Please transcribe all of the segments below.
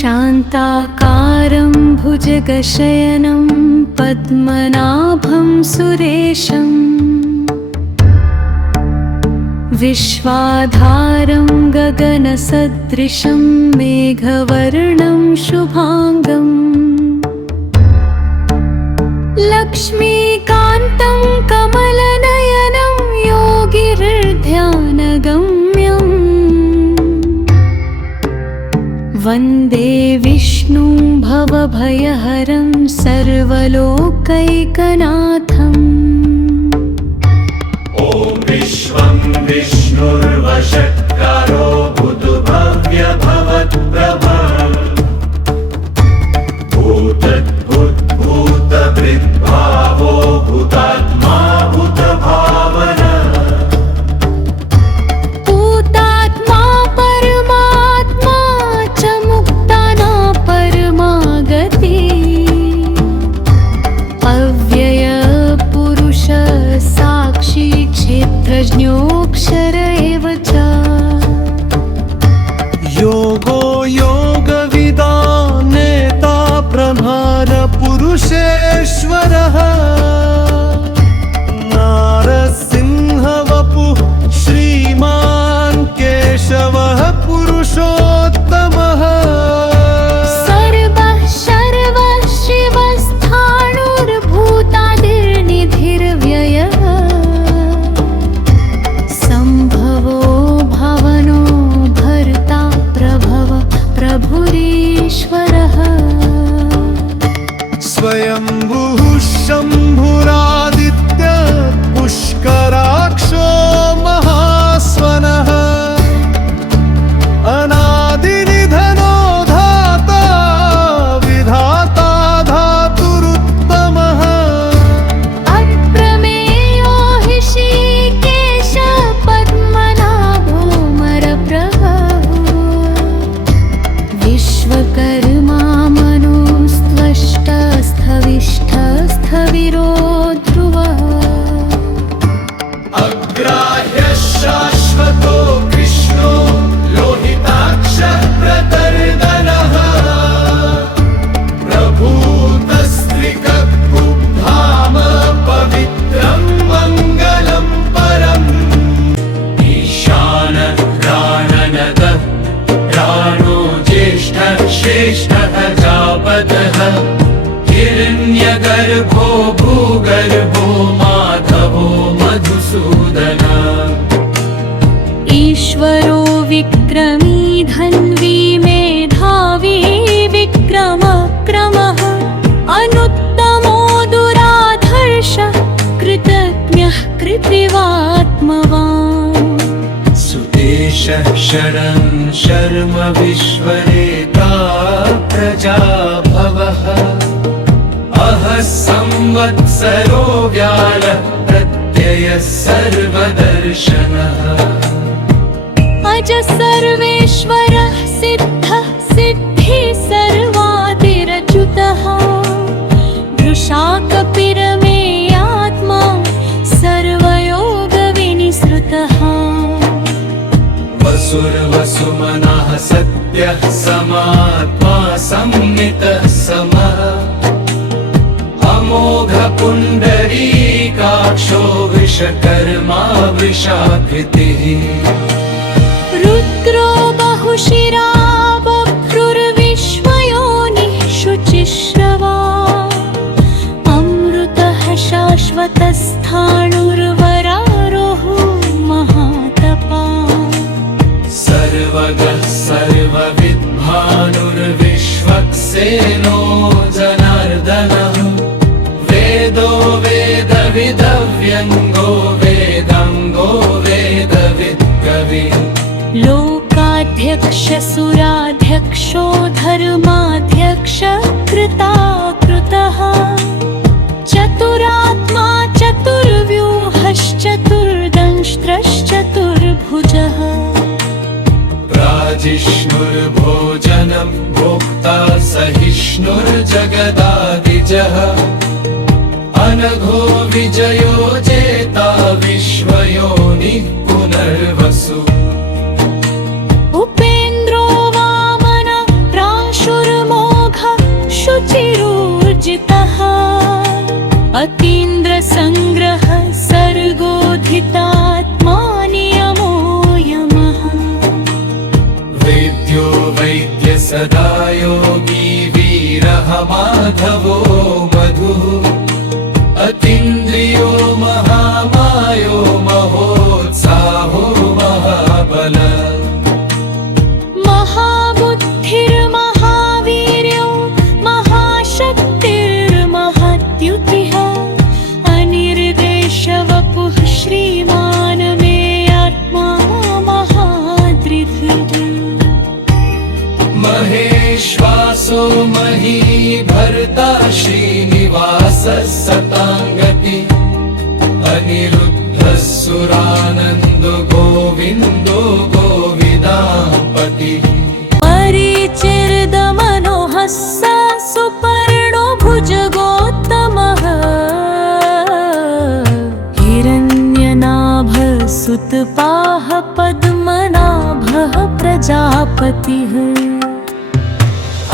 शान्ताकारं भुजगशयनं पद्मनाभं सुरेशम् विश्वाधारं गगनसदृशं मेघवर्णं शुभांगम् लक्ष्मीकान्तं कमलनयनं योगिर्ध्यानगम्यम् वन्दे विष्णुं भवभयहरं सर्वलोकैकनाथम् ॐ विश्वं विष्णुर्वषट्कारो भूतभव्यभवत्प्रभः भूतभूतभृद्भावो भूतात्मा भूतभावना भूतात्मा परमात्मा च मुक्ताना परमागति अव्यय पुरुष साक्षी क्षेत्रज्ञोऽक्षर एव च योगो योगविदां नेता प्रधान पुरुषेश्वरः नारसिंहवपुः श्रीमान् केशवः पुरुषोत्तमः सर्वः शर्वः शिवस्थाणुर्भूतादिर्निधिर्व्ययः सम्भवो भवनो भर्ता प्रभव प्रभुरीश्वरः स्वयंभुः शम्भुरादित्य पुष्कराक्षो महास्वनः अनादिनिधनो धाता विधाता धातुरुत्तमः अप्रमेयो ऋषिकेश पद्मनाभोऽमरप्रभुः विश्वकर्मा स्थविरो ध्रुवः अग्राह्य शाश्वतो कृष्णो लोहिताक्षः प्रतर्दनः प्रभूतस्त्रिककुब्धाम पवित्रं मङ्गलं परम् ईशानः प्राणनदः प्राणो ज्येष्ठः श्रेष्ठः जापदः हिरण्यगर्भो भूगर्भो माधवो मधुसूदन ईश्वरो विक्रमी धन्वी मेधावी विक्रमक्रमः अनुत्तमो दुराधर्षः कृतज्ञः कृत्रिवात्मवान् सुदेशः शरं शर्म विश्वरेता प्रजाभवः अहः संवत्सरो व्यालः प्रत्ययः सर्वदर्शनः अज सर्वेश्वरः सिद्धः सिद्धिः सर्वादिरच्युतः वृषाकपिरमेयात्मा सर्वयोगविनिसृतः वसुर्वसुमनः सत्यः समात्मा संमितः समः अमोघ पुण्डरीकाक्षो विश्वकर्मा वृषाकृतिः रुद्रो बहुशिरा बभ्रुर्विश्वयोनिः शुचिश्रवा अमृतः शाश्वतस्थाणुर्वरारोहो महातपा सर्वगः सर्वविद्भानुर्विश्वक्सेनो जनार्दनः वेदो वेदविदव्यङ्गो वेदाङ्गो वेदविद्कवि लोकाध्यक्षसुराध्यक्षो धर्माध्यक्ष कृताकृतः चतुरात्मा चतुर्व्यूहश्चतुर्दंष्ट्रश्चतुर्भुजः प्राजिष्णुर्भोजनं भोक्ता सहिष्णुर्जगदादिजः अनघो विजयो जेता विश्वयोनिः पुनर्वसु उपेन्द्रो वामन प्राशु अतीन्द्रसङ्ग्रह सर्गोधितात्मा नियमो यमः वेद्यो वैद्य सदा योगी वीरः माधवो मधुः अतीन्द्रियो महामायो महोत्साहो महाबल महाबुद्धिर्महावीर्यो महाशक्तिर्महद्युतिः अनिर्देशवपुः श्रीमान् मे आत्मा महादृतिः महेश्वासो महीभर्ता श्रीनिवासः सताङ्गति अनिरुद्धः सुरानन्दो गोविन्दो गोविदापति परिचिर्दमनोहः स सुपर्णो भुजगोत्तमः हिरण्यनाभः सुतपाः पद्मनाभः प्रजापतिः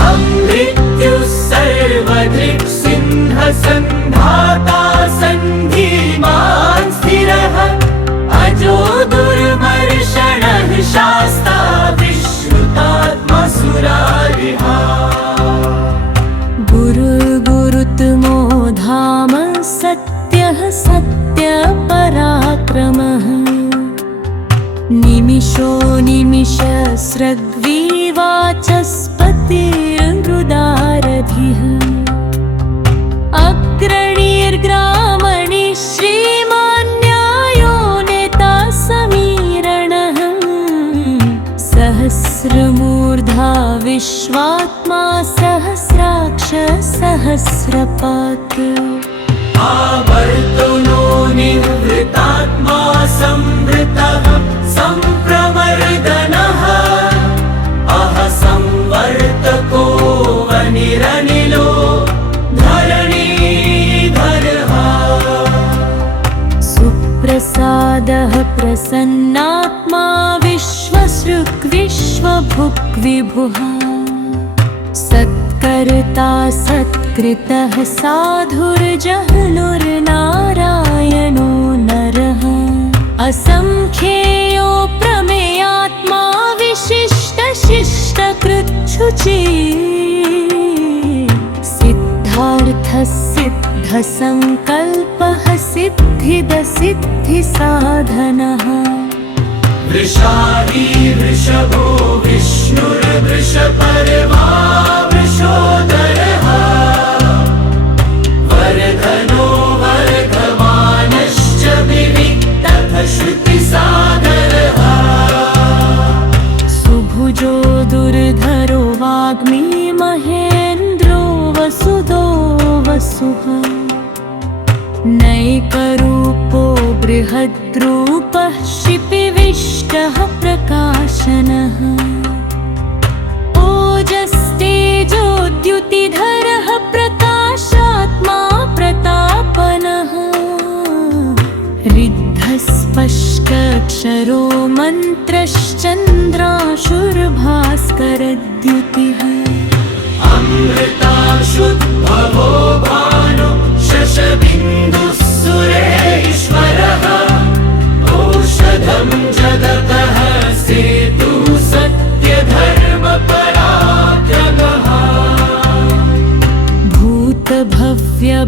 अमृत्युः सर्वधृक् सिंह सन्धाता सन्धीमान् स्थिरः अजो दुर्मर्षणः शास्ता विश्रुतात्मा सुरारिहा गुरुतमो धाम सत्यः सत्यपराक्रमः निमिषो निमिषस्रग्विवाचस्पतिर्हृदारधिः अग्रणीर्ग्रामणि श्रीमान्यायो नेता समीरणः सहस्रमूर्धा विश्वात्मा सहस्राक्ष सहस्रपात् आवर्तनो निवृतात्मा संवृतः सम्प्रमर्दनः अह संवर्तको वनिरनिलो धरणीधरः सुप्रसादः प्रसन्नात्मा विश्वसृक् विश्वभुक् विभुः सत्कर्ता सत्कृतः साधुर्जह्नुर्नारायणो नरः असंख्येयो प्रमेयात्मा विशिष्टशिष्टकृच्छुचिः सिद्धार्थः सिद्धसङ्कल्पः सिद्धिदसिद्धिसाधनः वृषाही वृषभो विष्णुर्वृषपर्वा वृषोदरः वर्धनो वर्धमानश्च विविक्तः श्रुतिसागरः सुभुजो दुर्धरो वाग्मी महेन्द्रो वसुदो वसुः नैकरूपो बृहद्रूपः शिपिविष्टः प्रकाशनः ओजस्तेजोद्युतिधरः प्रकाशात्मा प्रतापनः ऋद्धस्पष्टक्षरो मन्त्रश्चन्द्राशुर्भास्करद्युतिः अमृताशुद्भवो भानु शशबिन्दुः सुरेश्वरः औषधं जगतः सेतुः सत्यधर्मपराक्रमः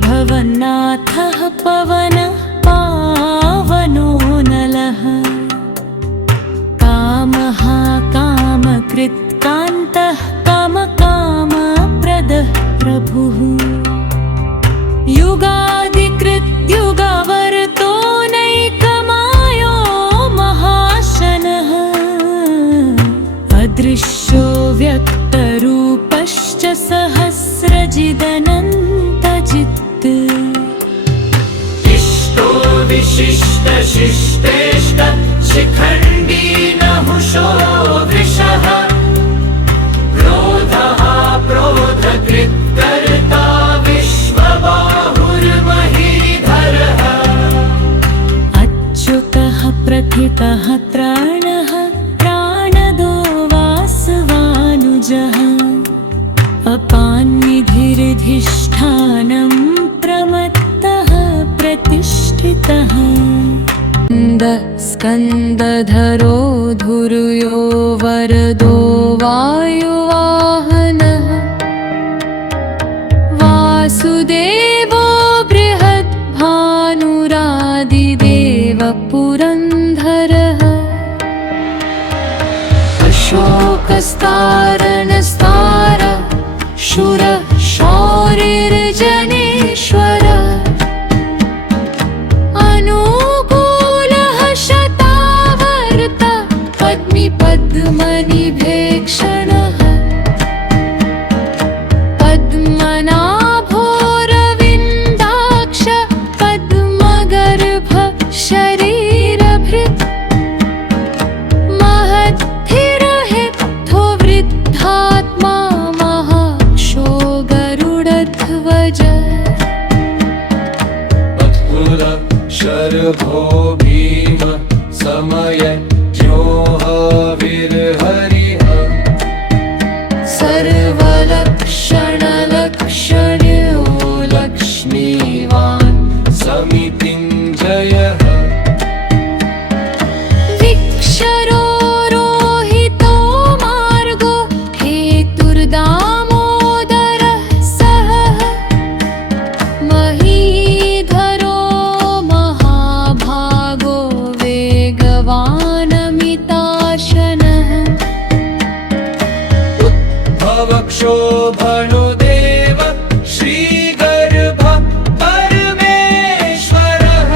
भूतभव्यभवन्नाथः पवनः पावनो नलः कामः कामकृत्कान्तः कामकामप्रदः प्रभुः युगादिकृद्युगवर्तो नैकमायो महाशनः अदृश्यो व्यक्तरूपश्च सहस्रजिदनन्तजित् इष्टो विशिष्टशिष्टेष्ट शिखण्डी नहुषो वृषः क्रोधः प्रोधकृत्कर्ता विश्वबाहुर्महीधरः अच्युतः प्रथितः त्राणः प्राणदो वासवानुजः अपान्निधिरधिष्ठानं प्रमत्तः स्कन्दधरो धुर्यो वरदो वायुवाहनः वासुदेवो बृहद्भानुरादिदेवः पुरन्दरः अशोकस्तारणस्तार शूरः शौरिर्जनेश्वरः अनुकूलः शतावर्त पद्मिपद्मनिभेक्षणः पद्मनाभोरविन्दाक्ष पद्मगर्भ शरीरभृत् महद्धिरहितो वृद्धात्मा महाक्षो गरुडध्वज शर्भो भीम समयज्ञोऽहविर्हरिः सर्वलक्षणलक्षण्यो लक्ष्मीवान् समितिञ्जयः विक्षरो रोहितो मार्गो हेतुर्दामोदरः सहः महीधरो महाभागो वेगवानमिताशनः भवक्षोभणुदेव श्रीगर्भ परमेश्वरः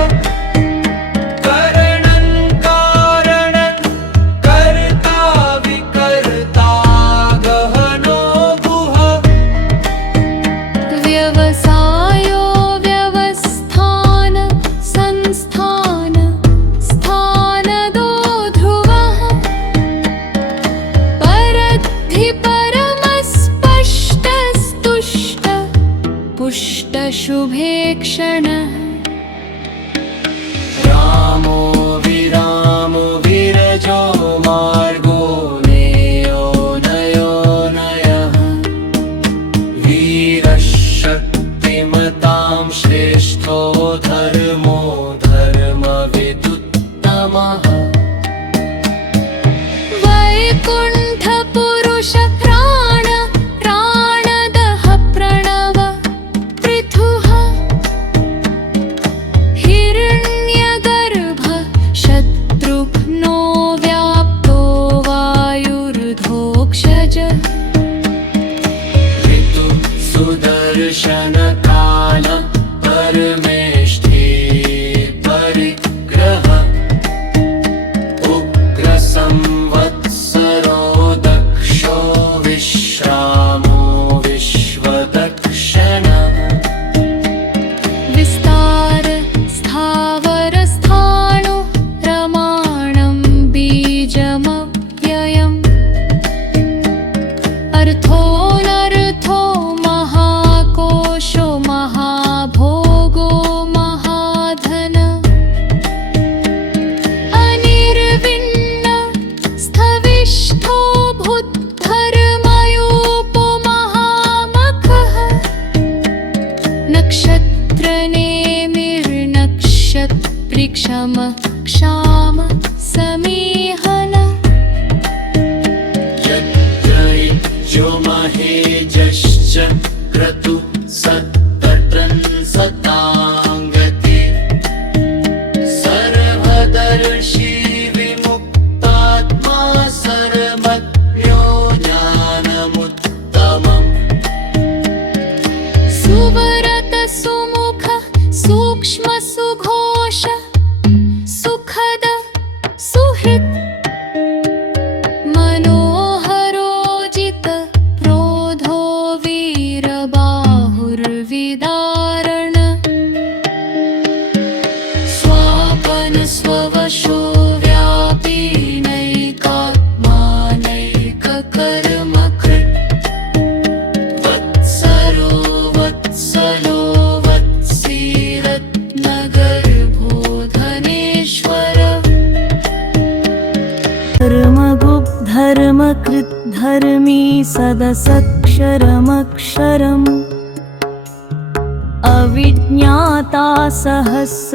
करणं कारणं कर्ता विकर्ता गहनो गुह व्यवसायो व्यवस्थान संस्थान स्थानदो ध्रुवः परद्धि परमस्पष्टस्तुष्ट पुष्टशुभेक्षणः रामो विरामो विरजो मार्गो नेयो नयो नयः वीरशक्तिमतां श्रेष्ठो धर्मो धर्मविदुत्तमः वैकुण्ठपुरुष प्राण प्राणदः प्रणव पृथुः हिरण्यगर्भ शत्रुघ्नो व्याप्तो वायुर्धोक्षज ऋतु सुदर्शन काल परमेष्ठी परिग्रह उग्र संवत्सरो दक्षो विश्रामो विश्वदक्षिणः विस्तार स्थावर स्थाणु प्रमाणं बीजमव्ययम् अर्थोऽनर्थो महाकोशो महाभोगो महाधन अनिर्विण्ण स्थविष्ठो भूद्धर्मयोपो महामखः नक्षत्रनेमिर्नक्षत्रिक्षम क्षाम समीहन यज्ञयुमहेजश्च क्रतु सत्तट्रंसताङ्गति सर्वदर्शी विमुक्तात्मा सर्वज्ञो ज्ञानमुत्तमम् सुवरत सुमुख सूक्ष्म सुघोष सुखद सुहृत् मनोहरोजित प्रोधो वीरबाहुर्विदारण स्वापन स्ववशो व्यापी नैकात्मा नैककर्मकृत् वत्सरो वत्सलो वत्सीरत्नगर्भो धनेश्वर धर्मगुप्धर्मकृत् धर्मी सदसक्षरमक्षरम् अविज्ञाता सहस्रांशुर्विधाता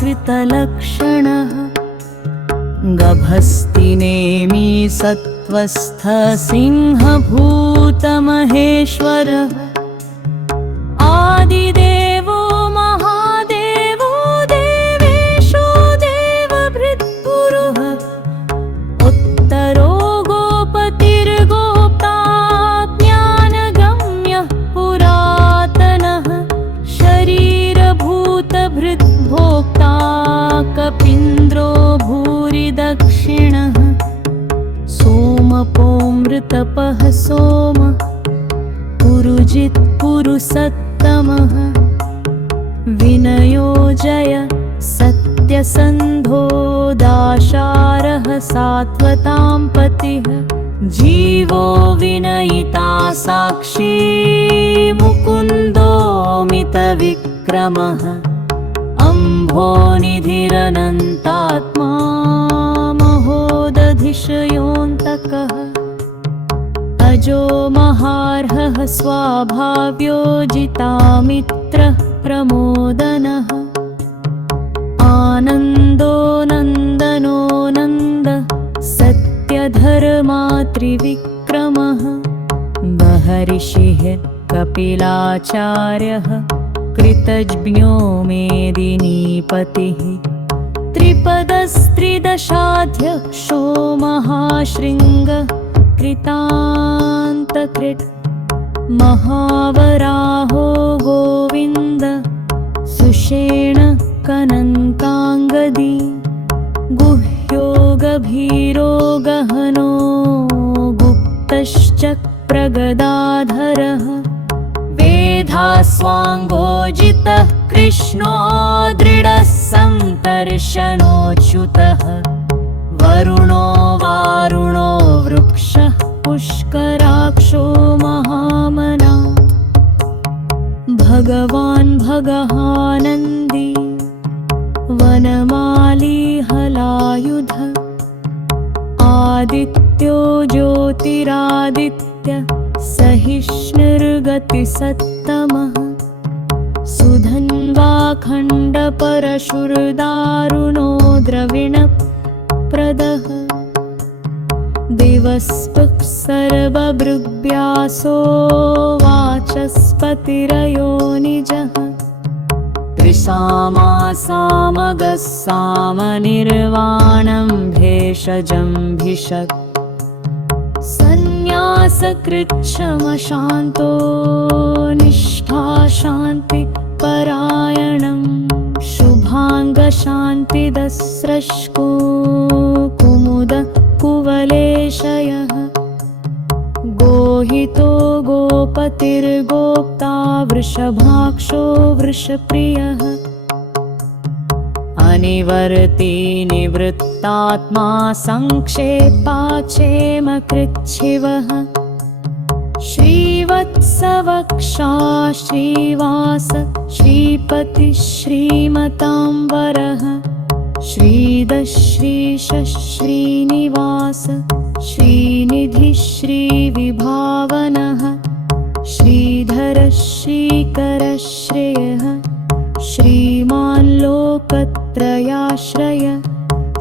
कृतलक्षणः गभस्तिनेमि सत्त्वस्थ सिंहभूतमहेश्वरः आदिदेवो महादेवो देवेशो देवभृत्पुरुः उत्तरो गोपतिर्गोप्ता ज्ञानगम्यः पुरातनः शरीरभूतभृद्भोक्ता कपीन्द्रो भूरिदक्षिणः सोमपोमृतपः सोम पुरुजित् पुरुसत्तमः विनयो जय सत्यसन्धो दाशारः सात्वतां पतिः जीवो विनयिता साक्षी मुकुन्दोऽमितविक्रमः अम्भोनिधिरनन्तात्मा महोदधिशयोऽन्तकः अजो महार्हः स्वाभाव्योजितामित्रः प्रमोदनः आनन्दो नन्दनो नन्द सत्यधर्मात्रिविक्रमः बहर्षिः कपिलाचार्यः कृतज्ञो मेदिनीपतिः त्रिपदस्त्रिदशाध्यक्षो महाशृङ्ग कृतान्तकृत् महावराहो गोविन्द सुषेण कनकाङ्गदी गुह्यो गभीरो गहनो गुप्तश्चक्रगदाधरः वेधास्वाङ्गोजितः कृष्णो दृढः सन्तर्शनोच्युतः वरुणो वारुणो वृक्षः पुष्कराक्षो महामना भगवान् भगहानन्दी वनमाली हलायुध आदित्यो ज्योतिरादित्य सहिष्णुर्गतिसत्तमः सुधन्वा खण्डपरशुर्दारुणो द्रविणप्रदः दिवस्पृक् सर्वभृग्भ्यासो वाचस्पतिरयो निजः त्रिसामासामगः सामनिर्वाणं भेषजं भिषक् सन्न्यासकृच्छमशान्तो निष्ठा शान्तिपरायणं शुभाङ्गशान्तिदस्रश्को कुमुद कुवलेशयः गोहितो गोपतिर्गोप्ता वृषभाक्षो वृषप्रियः अनिवर्ती निवृत्तात्मा संक्षेपाक्षेमकृच्छिवः श्रीवत्सवक्षा श्रीवास श्रीपतिः श्रीमताम्बरः श्रीदश्रीश श्रीनिवास श्रीनिधि श्रीविभावनः श्रीधर श्रीकर श्रेयः श्रीमान् लोकत्रयाश्रय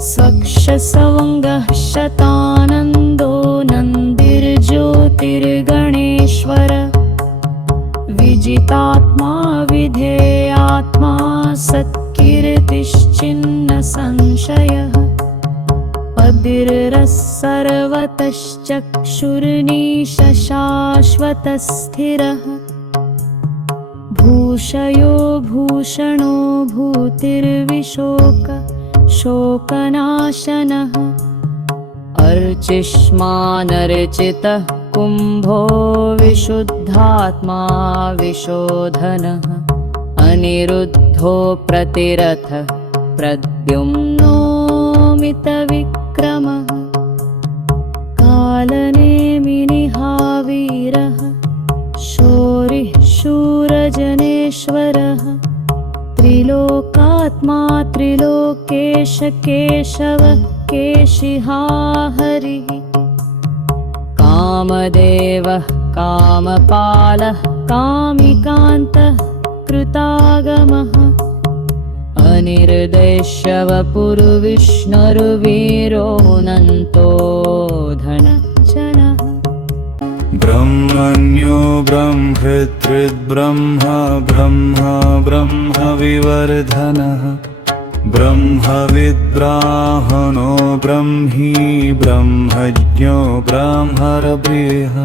स्वक्षसवङ्गः शतानन्दो नन्दिर्ज्योतिर्गणेश्वर विजितात्मा विधेयात्मा सत्कीर्तिश्चिन्न संशयः पदिर्रः सर्वतश्चक्षुर्निश शाश्वतस्थिरः भूषयो भूषणो भूतिर्विशोक शोकनाशनः अर्चिष्मानर्चितः कुम्भो विशुद्धात्मा विशोधनः अनिरुद्धो प्रतिरथः प्रद्युम्नोमितविक्रमः कालनेमिनिहावीरः शौरिः शूरजनेश्वरः त्रिलोकात्मा त्रिलोकेश केशवः केशिहा हरिः कामदेवः कामपालः कामिकान्तः कृतागमः अनिर्देश्यवपुर्विष्णुर्वीरोऽनन्तो धनजनः ब्रह्मण्यो ब्रह्महृद्ब्रह्मा ब्रह्मा ब्रह्मविवर्धनः ब्रह्मविद्ब्राह्मणो ब्रह्मी ब्रह्मज्ञो ब्राह्मणप्रियः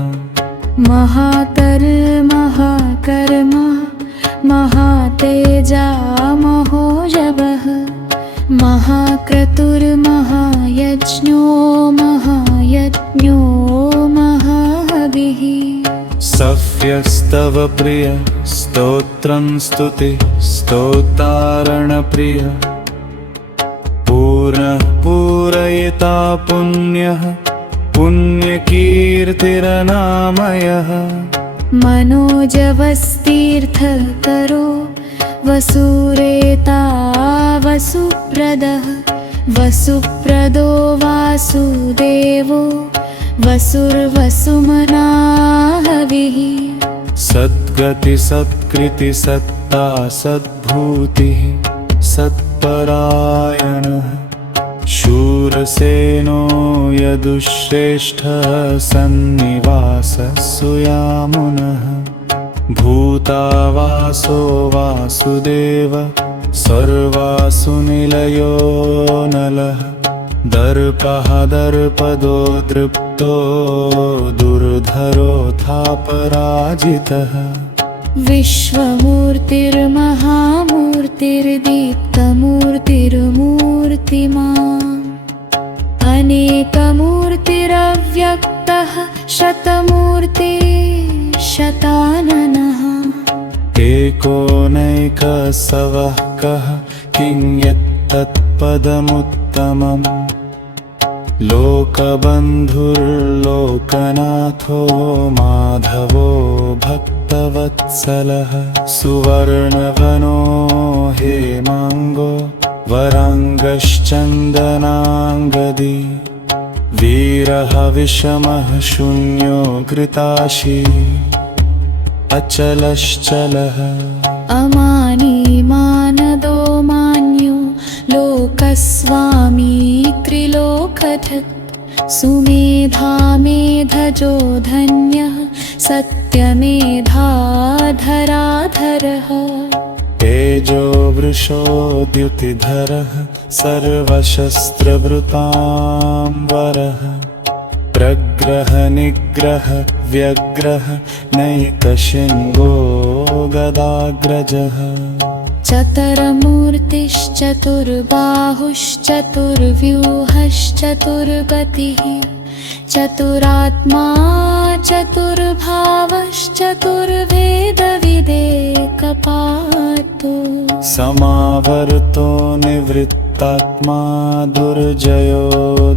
महाकर्मा महातेजा महोजवः महाक्रतुर्महायज्ञो महायज्ञो महाहविः सव्यस्तव प्रिय स्तोत्रं स्तुति स्तोतारणप्रिय पूर्णः पूरयिता पुण्यः पुण्यकीर्तिरनामयः मनोजवस्तीर्थकरो वसुरेता वसुप्रदः वसुप्रदो वासुदेवो वसुर्वसुमनाहविः सद्गति सत्कृति सत्ता सद्भूतिः सत्परायणः शूरसेनो यदुश्रेष्ठः सन्निवासः सुयामुनः भूतावासो वासुदेव सर्वासुनिलयो नलः दर्पः दर्पदो दृप्तो दुर्धरोऽथापराजितः विश्वमूर्तिर्महामूर्तिर्दीप्तमूर्तिर्मूर्तिमान् अनेकमूर्तिरव्यक्तः शतमूर्तिशताननः एकोनैकसवः कः किं यत्तत्पदमुत्तमम् लोकबन्धुर्लोकनाथो माधवो भक्तवत्सलः सुवर्णवनो हेमाङ्गो वराङ्गश्चन्दनाङ्गदी वीरः विषमः शून्यो घृताशी अचलश्चलः अमानी मानदो मान्यो लोकस्वामी त्रिलोकधृत् सुमेधा मेधजो धन्यः सत्यमेधाधराधरः तेजो वृषो द्युतिधरः सर्वशस्त्रभृताम्बरः प्रग्रह निग्रह व्यग्रह नैकशिङ्गो गदाग्रजः चतुर्बाहुश्चतुर्व्यूहश्चतुर्गतिः चतुरात्मा चतुर्भावश्चतुर्वेदविदेकपातो समावर्तो निवृत्तात्मा दुर्जयो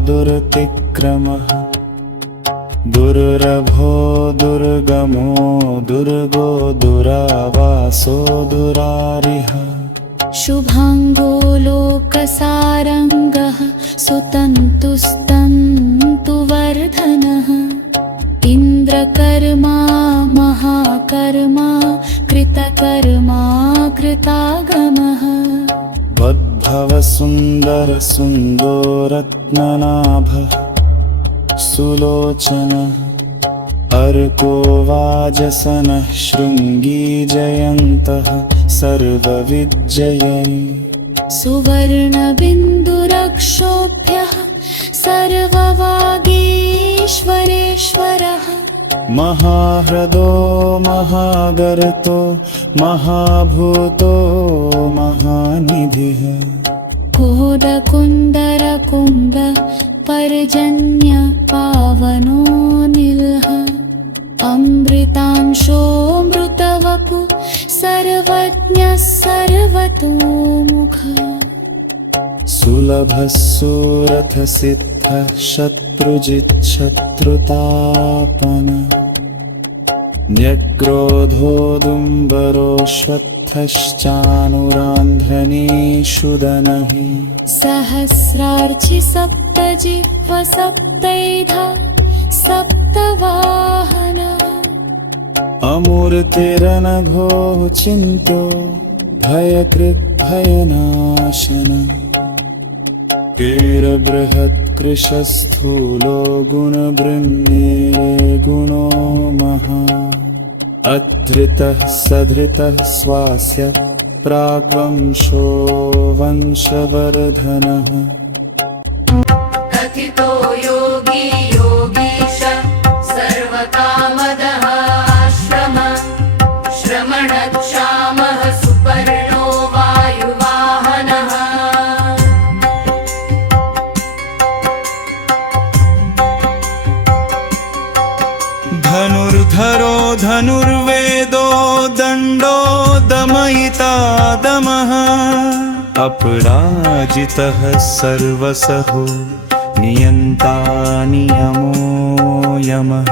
दुरतिक्रमः दुर्लभो दुर्गमो दुर्गो दुरावासो दुरारिः शुभाङ्गो लोकसारङ्गः सुतन्तुस्तन्तुवर्धनः इन्द्रकर्मा महाकर्मा कृतकर्मा कृतागमः बद्भवसुन्दर सुन्दोरत्ननाभः सुलोचनः अर्को वाजसनः शृङ्गी जयन्तः सर्वविजयी सुवर्णबिन्दुरक्षोभ्यः सर्ववागीश्वरेश्वरः महाह्रदो महागर्तो महाभूतो महानिधिः कोदकुन्दरकुम्भ पर्जन्य पावनो निलः अमृतांशोऽमृतवपु सर्वज्ञः सर्वतोमुखः सुलभः सुरथसिद्धः शत्रुजिच्छत्रुतापनः न्यग्रोधोदुम्बरोऽश्वत्थश्चानुरान्ध्रनीषुदनः सहस्रार्चि सप्तजिह्व सप्तैधा सप्तवाहनः मूर्तिरनघो चिन्त्यो भयकृद्भयनाशन वीरबृहत्कृशस्थूलो गुणबृन्नीरे गुणो महा अधृतः सधृतः स्वास्य प्राग्वंशो वंशवर्धनः कथितो योगी योगीश सर्वकामदः आश्रम श्रमणक्षामः सुपर्णो वायुवाहनः धनुर्धरो धनुर्वेदो दण्डो दमयिता दमः अपराजितः सर्वसहो नियन्ता नियमो यमः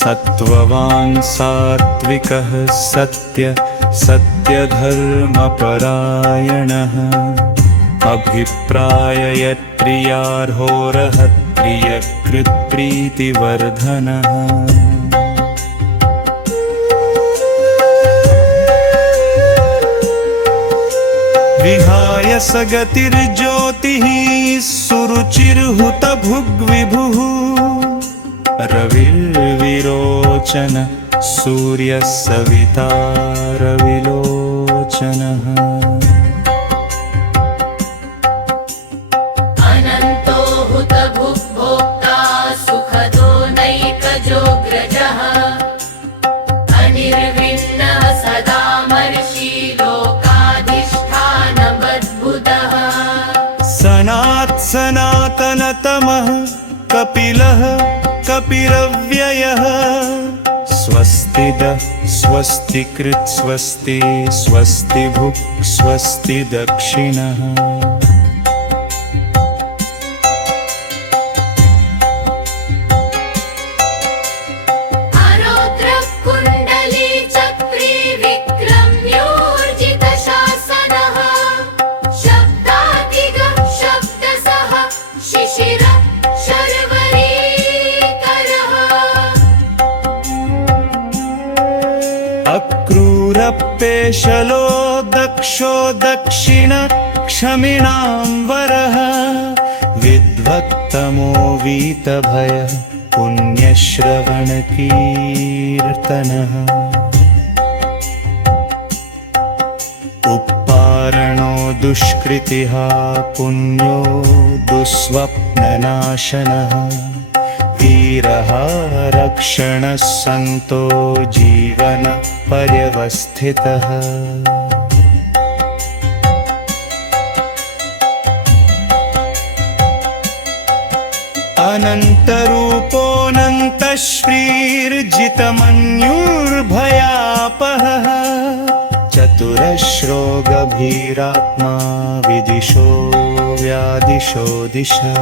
सत्त्ववान् सात्विकः सत्यधर्मपरायणः अभिप्राययत्प्रियार्होरहत्प्रियकृत्प्रीतिवर्धनः विहाय स गतिर्ज्योतिः सुरुचिर्हुतभुग्विभुः रविर्विरोचन सूर्यः सविता रविलोचनः अनन्तो हुतभुग्भोक्ता सुखदो नैकजोऽग्रजः अनिर्विण्णः सदा मर्षि लोकाधिष्ठानमद्भुतः सनातनतमः कपिलः कपिरव्ययः स्वस्तिदः स्वस्तिकृत् स्वस्ति स्वस्ति भुक् स्वस्ति दक्षिणः आरोद्रः कुण्डली चक्री विक्रम्योर्जितशासनः शब्दातिगः शब्दसः शिशिरः शर्वरीकरः अक्रूरपेशलो दक्षो दक्षिण क्षमिणां वरः विद्वत्तमो वीतभय पुण्यश्रवणकीर्तनः उप्पारणो दुष्कृतिः पुण्यो दुःस्वप्ननाशनः वीरः रक्षणः सन्तो जीवन पर्यवस्थितः अनन्तरूपोऽनन्तश्रीर्जितमन्युर्भयापहः चतुरश्रो गभीरात्मा विदिशो व्यादिशो दिशः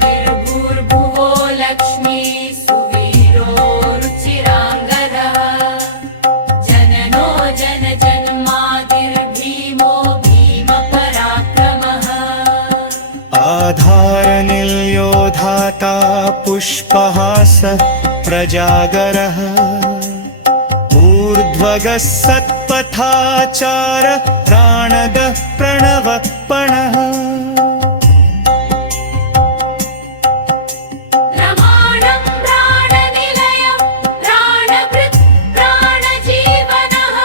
अनादिर्भूर्भुवो लक्ष्मी सुवीरो रुचिराङ्गदः जननो जनजन्मादिर्भीमो भीमपराक्रमः आधारनिलयो धाता पुष्पहासः प्रजागरः ऊर्ध्वगः सत्पथाचार प्राणदः प्रणवपणः प्रमाणं प्राणनिलयं प्राणभृत् प्राणजीवनः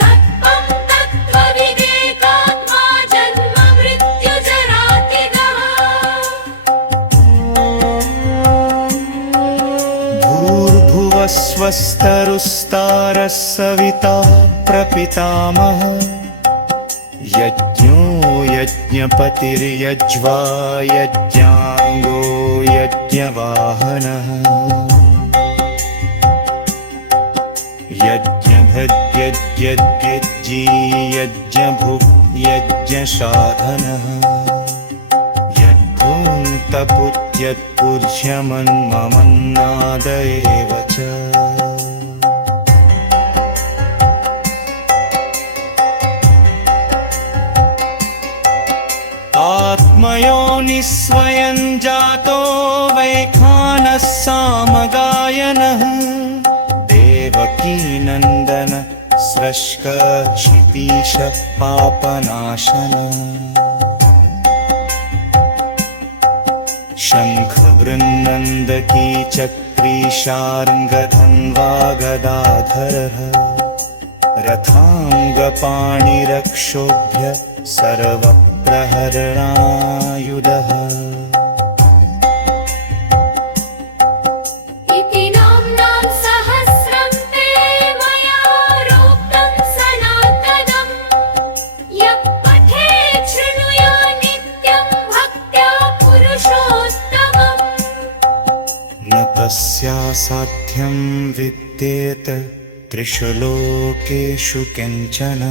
तत्त्वं तत्त्वविवेकात्मा जन्म मृत्युजरातिगः भूर्भुवः स्वस्तरुस्तारः सविता प्रपितामहः यज्ञो यज्ञपतिर्यज्वा यज्ञाङ्गो यज्ञवाहनः यज्ञभद्यज्ञद्यज्ञी यज्ञभुक् यज्ञसाधनः यद्भुङ्क्तपुत्यत्पुर्ष्यमन्ममन्नाद एव च आत्मयो निःस्वयं जातो वैखानः सामगायनः देवकीनन्दन स्रष्क क्षितीश पापनाशन शङ्खवृन्नन्दकी चक्री शार्ङ्गधन्वा गदाधरः रथाङ्गपाणिरक्षोभ्य सर्वप्रहरणायुधः इति नाम्नां सहस्रं ते मया रोक्तं सनातनम् यः पठेत् शृणुया नित्यं भक्त्या पुरुषोत्तमम् न तस्यासाध्यं विद्येत त्रिषु लोकेषु किञ्चन